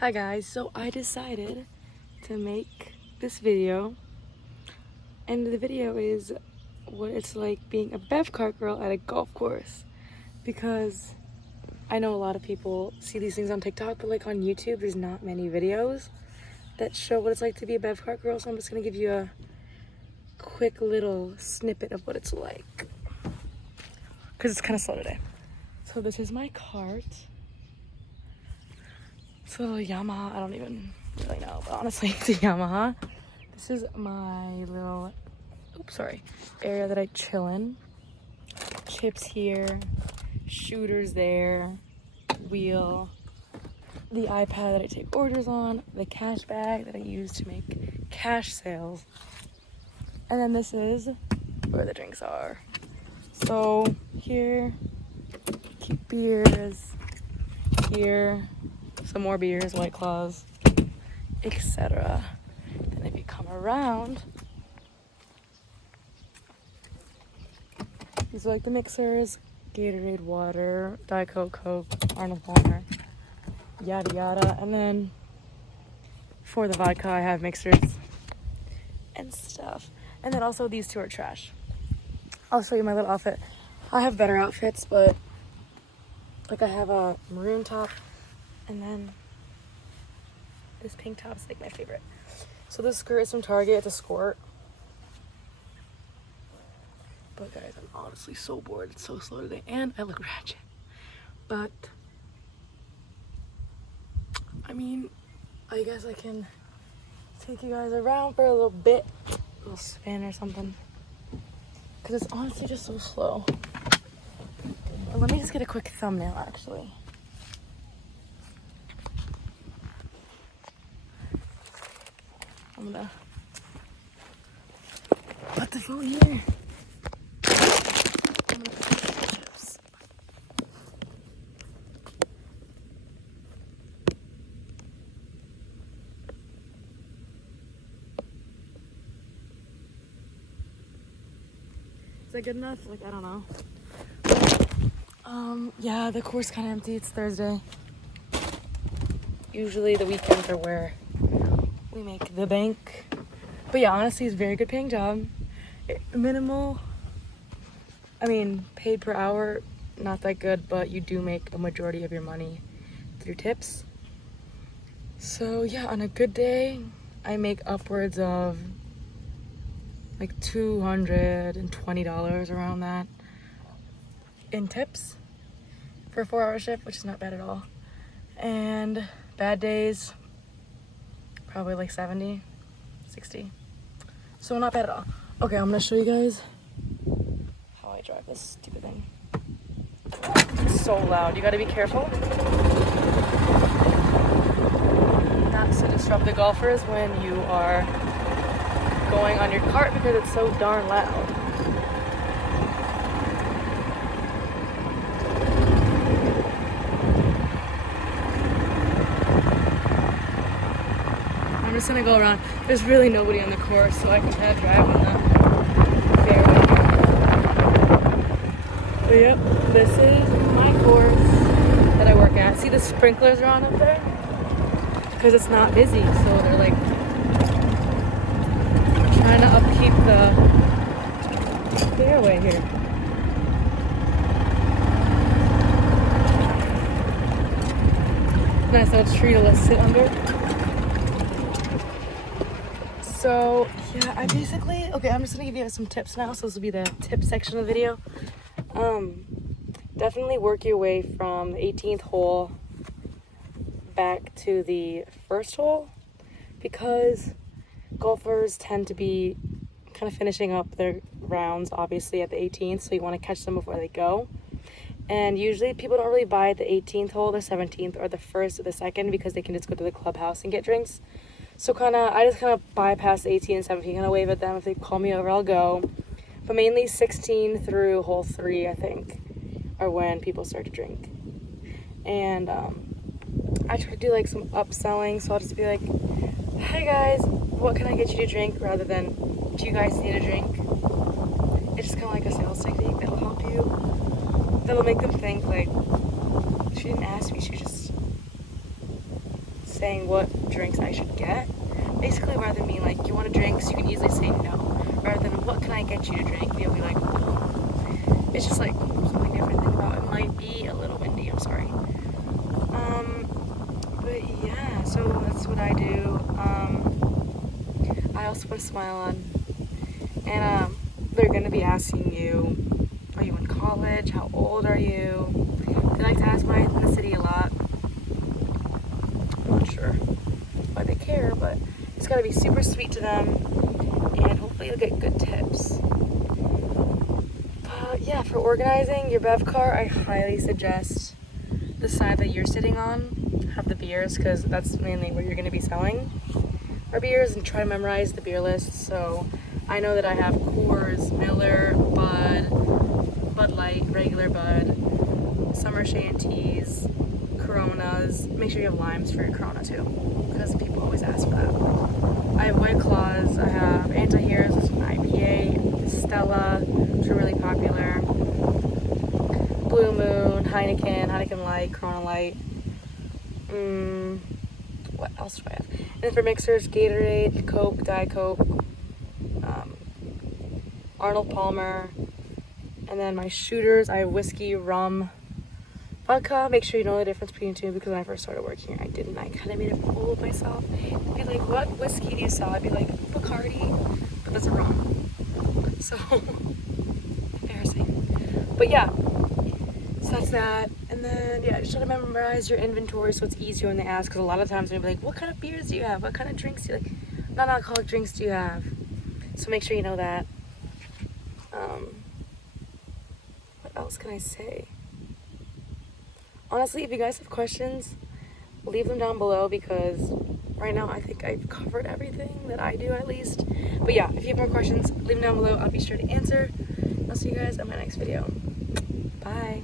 Hi guys, so I decided to make this video, and the video is what it's like being a bev cart girl at a golf course, because I know a lot of people see these things on TikTok, but like on YouTube there's not many videos that show what it's like to be a bev cart girl, so I'm just gonna give you a quick little snippet of what it's like, because it's kind of slow today. So this is my cart. It's a little Yamaha, I don't even really know, but honestly it's a Yamaha. This is my little, area that I chill in. Chips here, shooters there, wheel, the iPad that I take orders on, the cash bag that I use to make cash sales. And then this is where the drinks are. So here, keep beers, here, some more beers, White Claws, etc. Then if you come around, these are like the mixers: Gatorade, water, Diet Coke, Arnold Palmer, yada yada. And then for the vodka, I have mixers and stuff. And then also these two are trash. I'll show you my little outfit. I have better outfits, but like I have a maroon top, and then this pink top is like my favorite. So this skirt is from Target. It's a skirt. But guys, I'm honestly so bored. It's so slow today, and I look ratchet. But I mean, I guess I can take you guys around for a little bit, a little spin or something, because it's honestly just so slow. But let me just get a quick thumbnail, actually. I'm gonna put the phone here. I'm gonna put the chips. Is that good enough? Like, I don't know. Yeah, the course kind of empty. It's Thursday. Usually the weekends are where we make the bank. But yeah, honestly, it's a very good paying job. Minimal, paid per hour, not that good, but you do make a majority of your money through tips. So yeah, on a good day, I make upwards of like $220 around that in tips for a 4-hour shift, which is not bad at all. And bad days, probably like 70, 60. So not bad at all. Okay, I'm gonna show you guys how I drive this stupid thing. It's so loud, you gotta be careful not to disrupt the golfers when you are going on your cart, because it's so darn loud. I'm just gonna go around. There's really nobody on the course, so I can kind of drive on the fairway. But yep, this is my course that I work at. See, the sprinklers are on up there because it's not busy, so they're like trying to upkeep the fairway here. Nice little tree to sit under. So yeah, I'm just gonna give you some tips now. So this will be the tip section of the video. Definitely work your way from the 18th hole back to the first hole, because golfers tend to be kind of finishing up their rounds obviously at the 18th, so you want to catch them before they go. And usually people don't really buy the 18th hole, the 17th, or the first or the second, because they can just go to the clubhouse and get drinks. So I just bypass 18 and 17, kind of wave at them. If they call me over, I'll go. But mainly 16 through hole 3, I think, are when people start to drink. And I try to do like some upselling, so I'll just be like, "Hi guys, what can I get you to drink?" rather than, "Do you guys need a drink?" It's just kind of like a sales technique that'll help you. That'll make them think like, she didn't ask me, she just saying what drinks I should get. Basically, rather than being like, you want a drink, so you can easily say no. Rather than, what can I get you to drink? They'll be like, no. It's just like something different to think about. It might be a little windy, I'm sorry. But yeah, so that's what I do. I also put a smile on. And they're going to be asking you, are you in college? How old are you? They like to ask my ethnicity a lot. I'm not sure why they care, but it's got to be super sweet to them, and hopefully you'll get good tips. Yeah, for organizing your bev car, I highly suggest the side that you're sitting on have the beers, because that's mainly where you're going to be selling our beers, and try to memorize the beer list. So I know that I have Coors, Miller, Bud Light, regular Bud, Summer Shanties, Coronas. Make sure you have limes for your Corona too, because people always ask for that. I have White Claws, I have Anti-Heroes, which is an IPA, Stella, which are really popular, Blue Moon, Heineken Light, Corona Light. What else do I have? And then for mixers, Gatorade, Coke, Diet Coke, Arnold Palmer. And then my shooters, I have whiskey, rum, vodka. Make sure you know the difference between the two, because when I first started working here, I didn't. I kind of made a fool of myself. I'd be like, what whiskey do you sell? I'd be like, Bacardi, but that's a rum. So, embarrassing. But yeah, so that's that. And then, yeah, just try to memorize your inventory so it's easier when they ask, because a lot of times they'll be like, what kind of beers do you have? What kind of drinks do you like? Non-alcoholic drinks do you have? So make sure you know that. What else can I say? Honestly, if you guys have questions, leave them down below, because right now I think I've covered everything that I do, at least. But yeah, if you have more questions, leave them down below. I'll be sure to answer. I'll see you guys in my next video. Bye.